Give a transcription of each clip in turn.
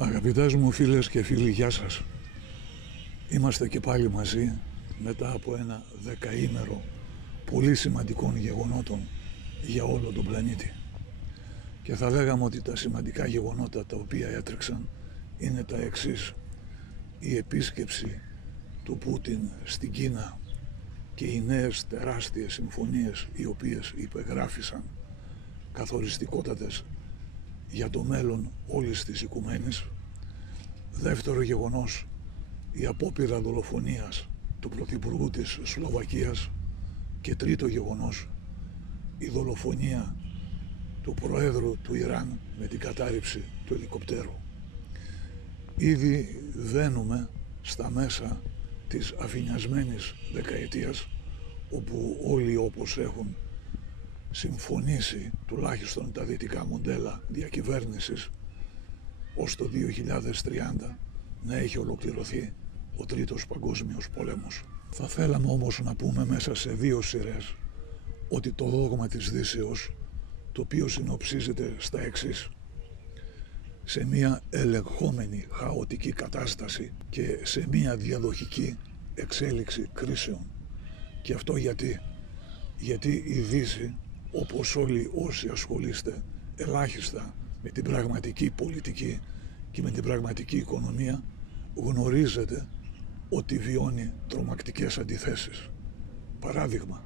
Αγαπητές μου φίλες και φίλοι, γεια σας. Είμαστε και πάλι μαζί μετά από ένα δεκαήμερο πολύ σημαντικών γεγονότων για όλο τον πλανήτη. Και θα λέγαμε ότι τα σημαντικά γεγονότα τα οποία έτρεξαν είναι τα εξής. Η επίσκεψη του Πούτιν στην Κίνα και οι νέες τεράστιες συμφωνίες οι οποίες υπεγράφησαν, καθοριστικότατες για το μέλλον όλης της οικουμένης. Δεύτερο γεγονός, η απόπειρα δολοφονίας του Πρωθυπουργού της Σλοβακίας. Και τρίτο γεγονός, η δολοφονία του Προέδρου του Ιράν με την κατάρριψη του ελικοπτέρου. Ήδη βαίνουμε στα μέσα της αφηνιασμένης δεκαετίας, όπου όλοι όπως έχουν συμφωνήσει τουλάχιστον τα δυτικά μοντέλα διακυβέρνησης ως το 2030 να έχει ολοκληρωθεί ο Τρίτος Παγκόσμιος Πόλεμος. Θα θέλαμε όμως να πούμε μέσα σε δύο σειρές ότι το δόγμα της Δύσεως, το οποίο συνοψίζεται στα εξής: σε μια ελεγχόμενη χαοτική κατάσταση και σε μια διαδοχική εξέλιξη κρίσεων. Και αυτό γιατί η Δύση, όπως όλοι όσοι ασχολείστε ελάχιστα με την πραγματική πολιτική και με την πραγματική οικονομία, γνωρίζετε ότι βιώνει τρομακτικές αντιθέσεις. Παράδειγμα,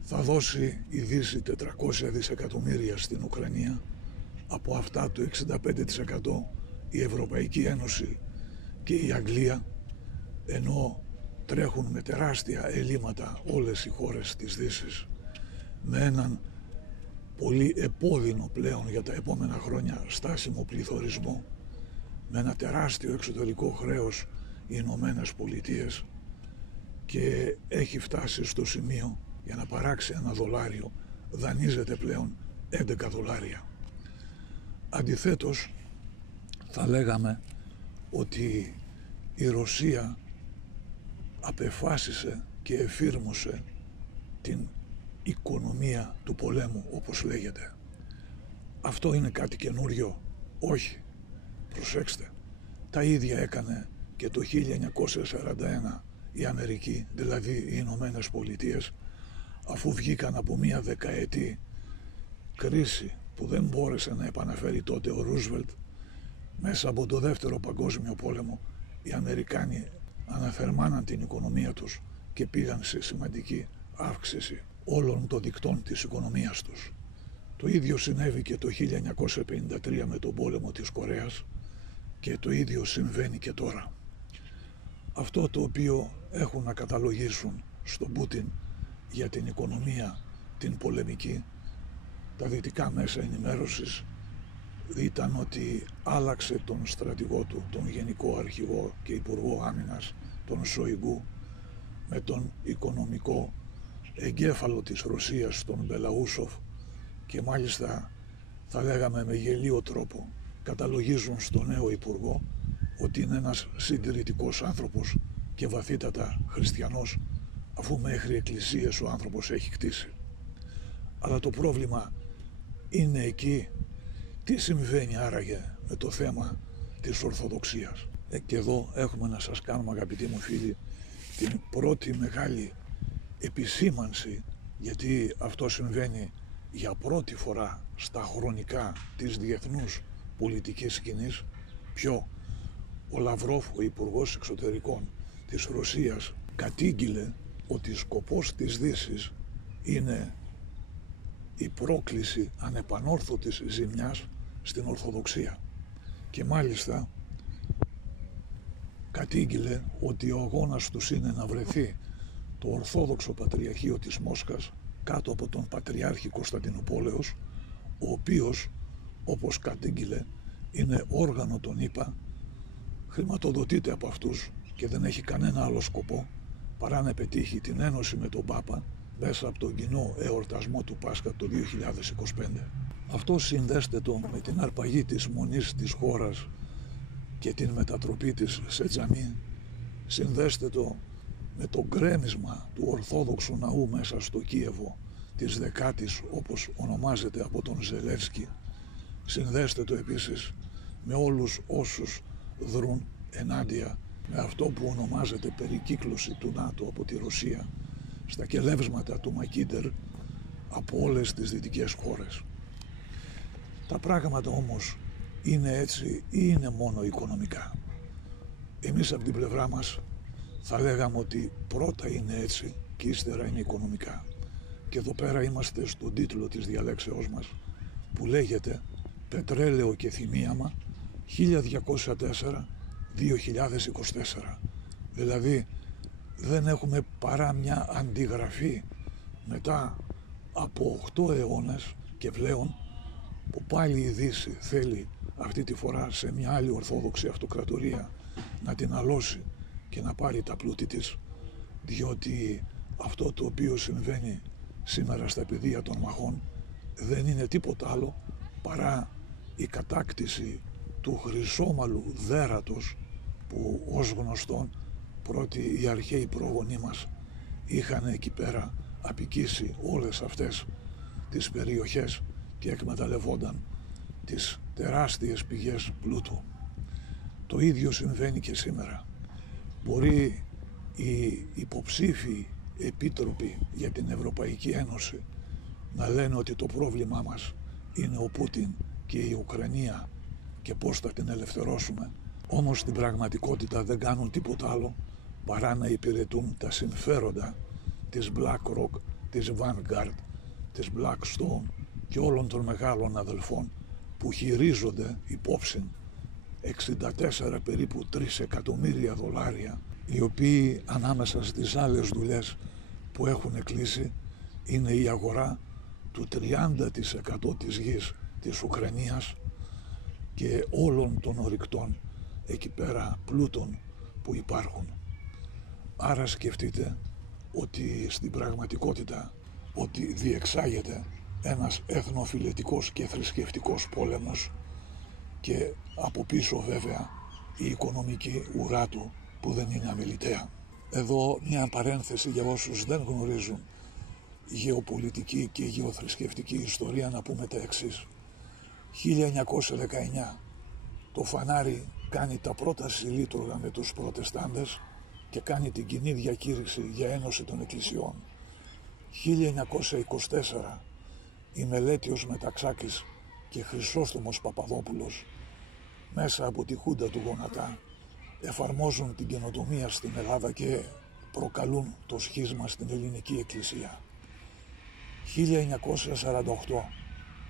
θα δώσει η Δύση 400 δισεκατομμύρια στην Ουκρανία, από αυτά το 65% η Ευρωπαϊκή Ένωση και η Αγγλία, ενώ τρέχουν με τεράστια ελλείμματα όλες οι χώρες της Δύσης, με έναν πολύ επώδυνο πλέον για τα επόμενα χρόνια στάσιμο πληθωρισμό, με ένα τεράστιο εξωτερικό χρέος οι Ηνωμένες Πολιτείες, και έχει φτάσει στο σημείο για να παράξει $1 δανείζεται πλέον $11. Αντιθέτως, θα λέγαμε ότι η Ρωσία απεφάσισε και εφήρμοσε την οικονομία του πολέμου, όπως λέγεται. Αυτό είναι κάτι καινούριο? Όχι. Προσέξτε, τα ίδια έκανε και το 1941 η Αμερική, δηλαδή οι Ηνωμένες Πολιτείες, αφού βγήκαν από μια δεκαετή κρίση που δεν μπόρεσε να επαναφέρει τότε ο Ρούσβελτ. Μέσα από το Δεύτερο Παγκόσμιο Πόλεμο οι Αμερικάνοι αναθερμάναν την οικονομία τους και πήγαν σε σημαντική αύξηση όλων των δικτών της οικονομίας τους. Το ίδιο συνέβη και το 1953 με τον πόλεμο της Κορέας και το ίδιο συμβαίνει και τώρα. Αυτό το οποίο έχουν να καταλογίσουν στον Πούτιν για την οικονομία την πολεμική, τα δυτικά μέσα ενημέρωσης, ήταν ότι άλλαξε τον στρατηγό του, τον Γενικό Αρχηγό και Υπουργό Άμυνας, τον Σοϊγκού, με τον οικονομικό εγκέφαλο της Ρωσίας, τον Μπελαούσοφ, και μάλιστα θα λέγαμε με γελίο τρόπο καταλογίζουν στον νέο Υπουργό ότι είναι ένας συντηρητικός άνθρωπος και βαθύτατα χριστιανός, αφού μέχρι εκκλησίες ο άνθρωπος έχει κτίσει. Αλλά το πρόβλημα είναι εκεί. Τι συμβαίνει άραγε με το θέμα της Ορθοδοξίας? Και εδώ έχουμε να σας κάνουμε, αγαπητοί μου φίλοι, την πρώτη μεγάλη επισήμανση, γιατί αυτό συμβαίνει για πρώτη φορά στα χρονικά της διεθνούς πολιτικής σκηνής. Ο Λαυρόφ, ο Υπουργός Εξωτερικών της Ρωσίας, κατήγγειλε ότι σκοπός της Δύσης είναι η πρόκληση ανεπανόρθωτης ζημιάς στην Ορθοδοξία. Και μάλιστα κατήγγειλε ότι ο αγώνας τους είναι να βρεθεί το Ορθόδοξο Πατριαρχείο της Μόσχας κάτω από τον Πατριάρχη Κωνσταντινούπολεως, ο οποίος, όπως κατήγγειλε, είναι όργανο των ΗΠΑ, χρηματοδοτείται από αυτούς και δεν έχει κανένα άλλο σκοπό παρά να πετύχει την ένωση με τον Πάπα μέσα από τον κοινό εορτασμό του Πάσχα το 2025. Αυτό συνδέστεται με την αρπαγή της μονής της χώρας και την μετατροπή της σε τζαμί, συνδέστεται με το γκρέμισμα του Ορθόδοξου ναού μέσα στο Κίεβο της 10ης, όπως ονομάζεται από τον Ζελεύσκι. Συνδέστε το επίσης με όλους όσους δρουν ενάντια με αυτό που ονομάζεται περικύκλωση του ΝΑΤΟ από τη Ρωσία στα κελεύσματα του Μακίντερ από όλες τις δυτικές χώρες. Τα πράγματα όμως είναι έτσι ή είναι μόνο οικονομικά? Εμείς από την πλευρά μας θα λέγαμε ότι πρώτα είναι έτσι και ύστερα είναι οικονομικά. Και εδώ πέρα είμαστε στον τίτλο της διαλέξεώς μας που λέγεται «Πετρέλαιο και θυμίαμα 1204-2024». Δηλαδή δεν έχουμε παρά μια αντιγραφή μετά από 8 αιώνες και πλέον που πάλι η Δύση θέλει αυτή τη φορά σε μια άλλη ορθόδοξη αυτοκρατορία να την αλώσει και να πάρει τα πλούτη της, διότι αυτό το οποίο συμβαίνει σήμερα στα πεδία των μαχών δεν είναι τίποτα άλλο παρά η κατάκτηση του χρυσόμαλου δέρατος που ως γνωστόν πρώτοι οι αρχαίοι πρόγονοί μας είχαν εκεί πέρα απικήσει όλες αυτές τις περιοχές και εκμεταλλευόνταν τις τεράστιες πηγές πλούτου. Το ίδιο συμβαίνει και σήμερα. Μπορεί οι υποψήφοι επίτροποι για την Ευρωπαϊκή Ένωση να λένε ότι το πρόβλημά μας είναι ο Πούτιν και η Ουκρανία και πώς θα την ελευθερώσουμε, όμως στην πραγματικότητα δεν κάνουν τίποτα άλλο παρά να υπηρετούν τα συμφέροντα της BlackRock, της Vanguard, της Blackstone και όλων των μεγάλων αδελφών που χειρίζονται υπόψη 64 περίπου 3 εκατομμύρια δολάρια, οι οποίοι ανάμεσα στις άλλες δουλειές που έχουν κλείσει είναι η αγορά του 30% της γης της Ουκρανίας και όλων των ορυκτών εκεί πέρα πλούτων που υπάρχουν. Άρα σκεφτείτε ότι στην πραγματικότητα ότι διεξάγεται ένας εθνοφιλετικός και θρησκευτικός πόλεμος και από πίσω βέβαια η οικονομική ουρά του που δεν είναι αμεληταία. Εδώ μια παρένθεση για όσους δεν γνωρίζουν γεωπολιτική και γεωθρησκευτική ιστορία να πούμε τα εξής. 1919 το φανάρι κάνει τα πρώτα συλλήτουργα με τους προτεστάντες και κάνει την κοινή διακήρυξη για ένωση των εκκλησιών. 1924 η Μελέτιος Μεταξάκης και Χρυσόστομος Παπαδόπουλος μέσα από τη Χούντα του Γονατά εφαρμόζουν την καινοτομία στην Ελλάδα και προκαλούν το σχίσμα στην ελληνική εκκλησία. 1948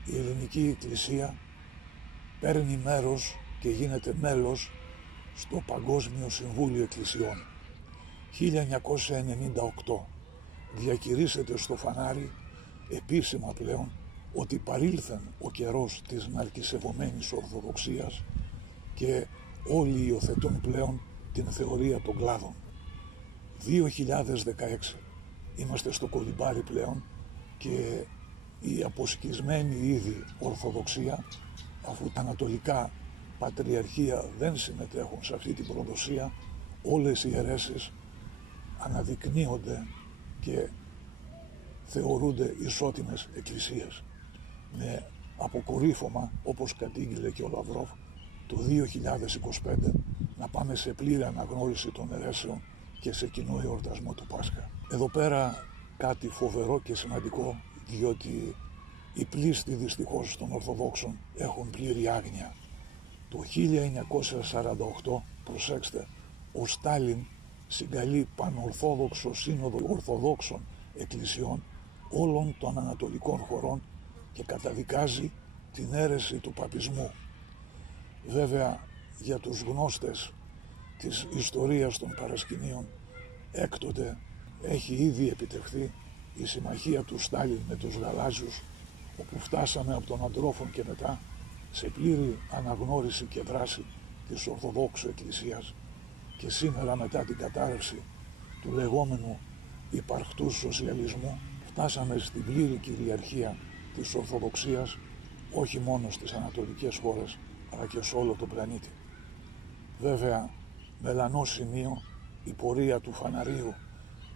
η ελληνική εκκλησία παίρνει μέρος και γίνεται μέλος στο Παγκόσμιο Συμβούλιο Εκκλησιών. 1998 διακηρύσσεται στο φανάρι επίσημα πλέον ότι παρήλθεν ο καιρός της ναρκισσευωμένης Ορθοδοξίας και όλοι υιοθετούν πλέον την θεωρία των κλάδων. 2016 είμαστε στο κολυμπάρι πλέον και η αποσκισμένη ήδη Ορθοδοξία, αφού τα ανατολικά πατριαρχία δεν συμμετέχουν σε αυτή την προδοσία, όλες οι αιρέσεις αναδεικνύονται και θεωρούνται ισότιμες εκκλησίες, με αποκορύφωμα, όπως κατήγγειλε και ο Λαυρόβ, το 2025 να πάμε σε πλήρη αναγνώριση των αιρέσεων και σε κοινό εορτασμό του Πάσχα. Εδώ πέρα κάτι φοβερό και σημαντικό, διότι οι πλήστοι δυστυχώς των Ορθοδόξων έχουν πλήρη άγνοια. Το 1948, προσέξτε, ο Στάλιν συγκαλεί πανορθόδοξο σύνοδο Ορθοδόξων εκκλησιών όλων των ανατολικών χωρών και καταδικάζει την αίρεση του παπισμού. Βέβαια, για τους γνώστες της ιστορίας των παρασκηνίων, έκτοτε έχει ήδη επιτευχθεί η συμμαχία του Στάλιν με τους Γαλάζιους, όπου φτάσαμε από τον Αντρόφων και μετά σε πλήρη αναγνώριση και δράση της Ορθοδόξου Εκκλησίας, και σήμερα μετά την κατάρρευση του λεγόμενου υπαρχτού σοσιαλισμού φτάσαμε στην πλήρη κυριαρχία της Ορθοδοξίας όχι μόνο στις ανατολικές χώρες αλλά και σε όλο τον πλανήτη. Βέβαια, μελανό σημείο η πορεία του φαναρίου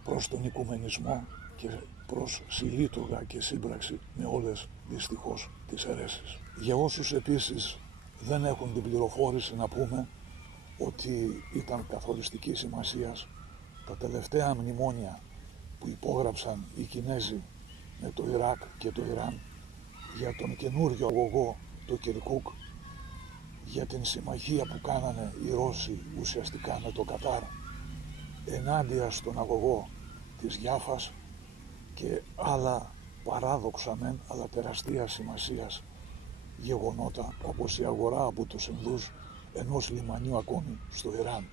προς τον οικουμενισμό και προς συλλήτουργα και σύμπραξη με όλες δυστυχώς τις αιρέσεις. Για όσους επίσης δεν έχουν την πληροφόρηση να πούμε ότι ήταν καθοριστική σημασίας τα τελευταία μνημόνια που υπόγραψαν οι Κινέζοι με το Ιράκ και το Ιράν για τον καινούριο αγωγό, το Κιρκούκ, για την συμμαχία που κάνανε οι Ρώσοι ουσιαστικά με το Κατάρ ενάντια στον αγωγό της Γιάφας και άλλα παράδοξα μεν, αλλά τεραστία σημασίας γεγονότα, όπως η αγορά από τους Ινδούς ενός λιμανιού ακόμη στο Ιράν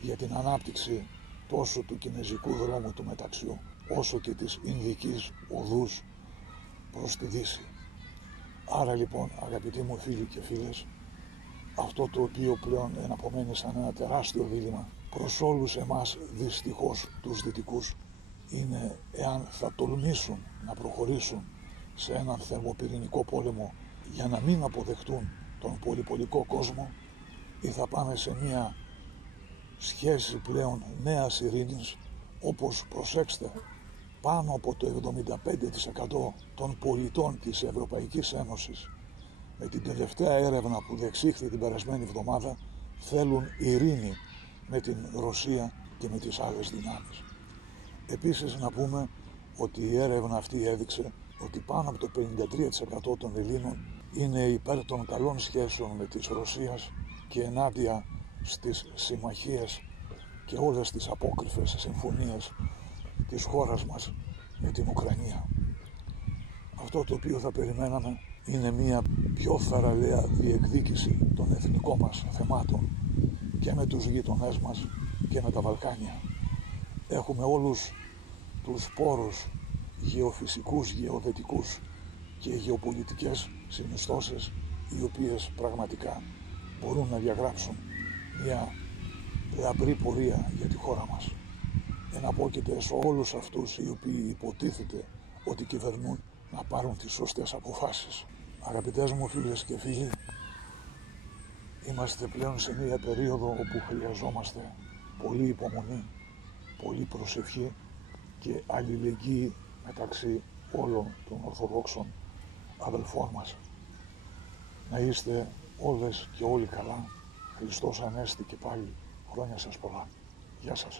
για την ανάπτυξη τόσο του κινέζικου δρόμου του μεταξιού όσο και της Ινδικής οδούς προς τη Δύση. Άρα λοιπόν, αγαπητοί μου φίλοι και φίλες, αυτό το οποίο πλέον εναπομένει σαν ένα τεράστιο δίλημμα προς όλους εμάς δυστυχώς τους δυτικούς είναι εάν θα τολμήσουν να προχωρήσουν σε έναν θερμοπυρηνικό πόλεμο για να μην αποδεχτούν τον πολυπολικό κόσμο ή θα πάμε σε μια σχέση πλέον νέας ειρήνης, όπως, προσέξτε, πάνω από το 75% των πολιτών της Ευρωπαϊκής Ένωσης με την τελευταία έρευνα που διεξήχθη την περασμένη εβδομάδα θέλουν ειρήνη με την Ρωσία και με τις άλλες δυνάμεις. Επίσης να πούμε ότι η έρευνα αυτή έδειξε ότι πάνω από το 53% των Ελλήνων είναι υπέρ των καλών σχέσεων με της Ρωσίας και ενάντια στις συμμαχίες και όλες τις απόκρυφες συμφωνίες της χώρας μας με την Ουκρανία. Αυτό το οποίο θα περιμέναμε είναι μια πιο θαραλέα διεκδίκηση των εθνικών μας θεμάτων και με τους γειτονές μας και με τα Βαλκάνια. Έχουμε όλους τους πόρους γεωφυσικούς, γεωδετικούς και γεωπολιτικές συνιστώσεις οι οποίες πραγματικά μπορούν να διαγράψουν μια λαμπρή πορεία για τη χώρα μας. Εναπόκειται σε όλους αυτούς οι οποίοι υποτίθεται ότι κυβερνούν να πάρουν τις σωστές αποφάσεις. Αγαπητές μου φίλες και φίλοι, είμαστε πλέον σε μια περίοδο όπου χρειαζόμαστε πολλή υπομονή, πολλή προσευχή και αλληλεγγύη μεταξύ όλων των Ορθοδόξων αδελφών μας. Να είστε όλες και όλοι καλά. Χριστός Ανέστη και πάλι. Χρόνια σας πολλά. Γεια σας.